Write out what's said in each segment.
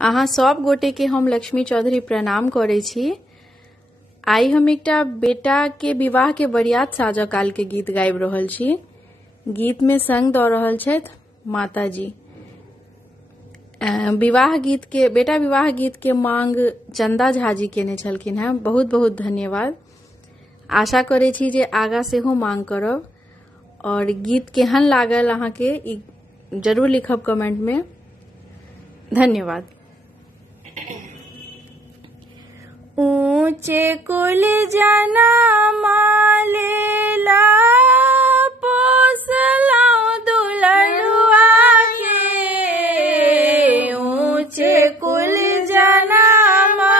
अहाँ सब गोटे के हम लक्ष्मी चौधरी प्रणाम करे छी। आई हम एकटा बेटा के विवाह के बरियात साजा काल के गीत गाबि रहल छी। गीत में संग दऽ रहल छथि माताजी। बेटा विवाह गीत के मांग चंदा झा जी केने छलखिन हैं। बहुत बहुत धन्यवाद। आशा करे छी जे आगा सेहो मांग करब। और गीत केहन लागल अहाँ के जरूर लिखब कमेंट में। धन्यवाद। ऊंचे कुल जनमा लेला पोसला दुलड़ुआ के। ऊंचे कुल जनमा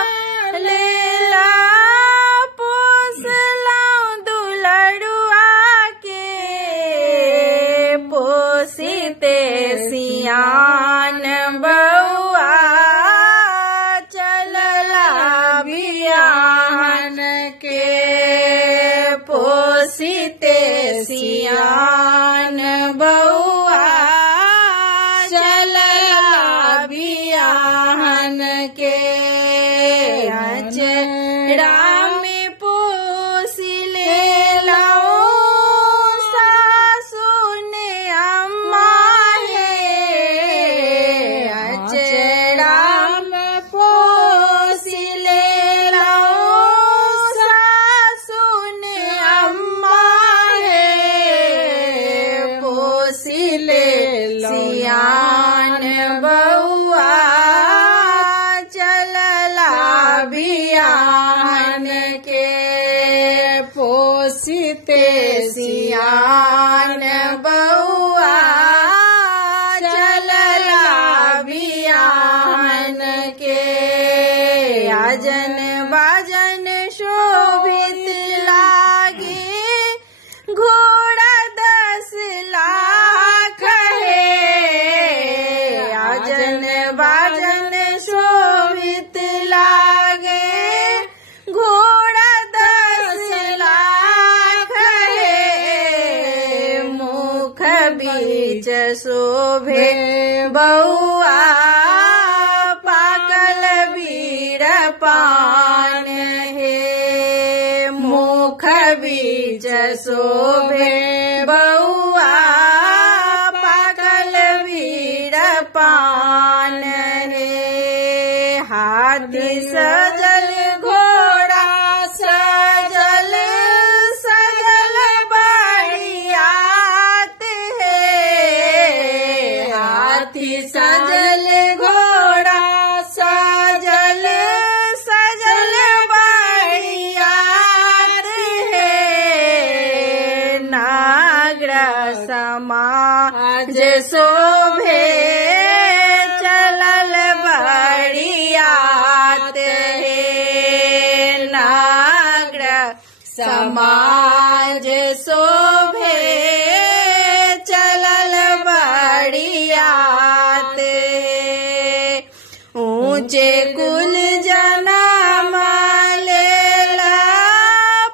लेला पोसला दुलड़ुआ के। पोसिते सियान बउआ पोसिते सियान बउआ चलला बियाहन के। अचरा में पोसी लेला सासु ने अम्मा हे। अचरा में पोसी लेला सियान बउआ चलला बियाहन के। पोसिते सियान बउआ चलला बियाहन के। आजन बाजन शोभित लागे घोड़ा 10 लाख बाजन शोभित लागे घोड़ा 10 लाख है। मुख बीच शोभे बउआ पाकल बीड़ पान है। मुख बीच शोभे बउआ पाकल बीड़ पान है। हाथी सजल घोड़ा सजल सजल बरियात है। हाथी सजल घोड़ा सजल सजल बरियात है। नागर समाज शोभे चलल बरियात है। नागर समाज शोभे चलल बरियात है। ऊंचे कुल जनमा लेला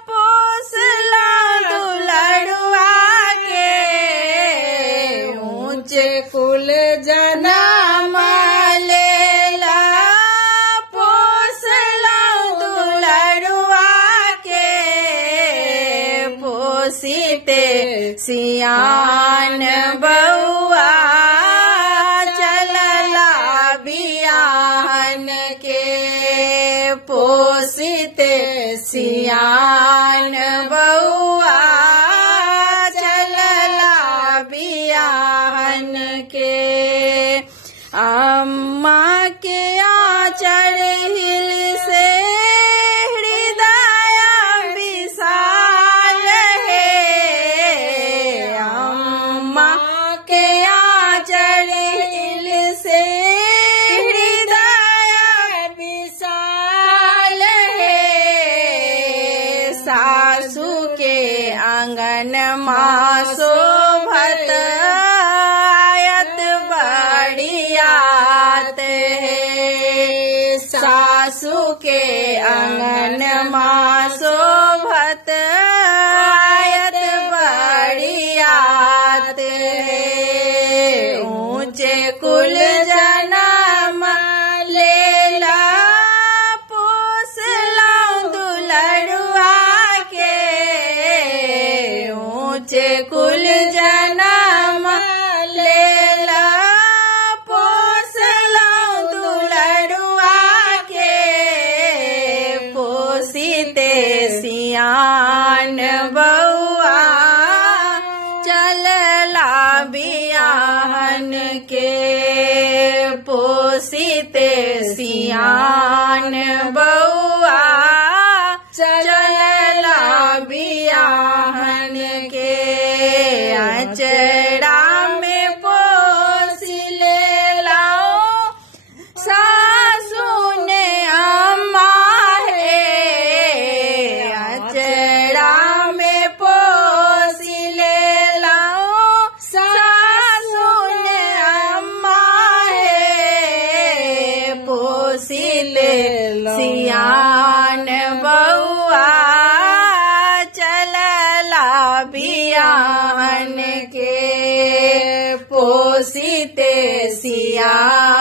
पोसला दुलड़ुआ के। ऊंचे कुल जनमा लेला पोसला दुलड़ुआ के। पोसिते सियान बउआ चलला बियाहन के। पोसिते सियान बउआ चलला बियाहन के। अम्मा के आचर हिल से हृदय विशाल है। अम्मा के आचर हिल से हृदय विशाल है। सासू के आंगन माँ शोभत आयत बरियात है। सासू के आंगन माँ शोभत आयत बरियात है। ऊंचे कुल जनमा ले पोसीते सियान बउआ चलला बियाहन के अचड़ा में पोस ले लाओ सासू ने अम्मा है अचड़ा में पोस ले लाओ सासू ने अम्मा है पोसी ले सियान बउआ चलला बियाहन के पोसीते सियान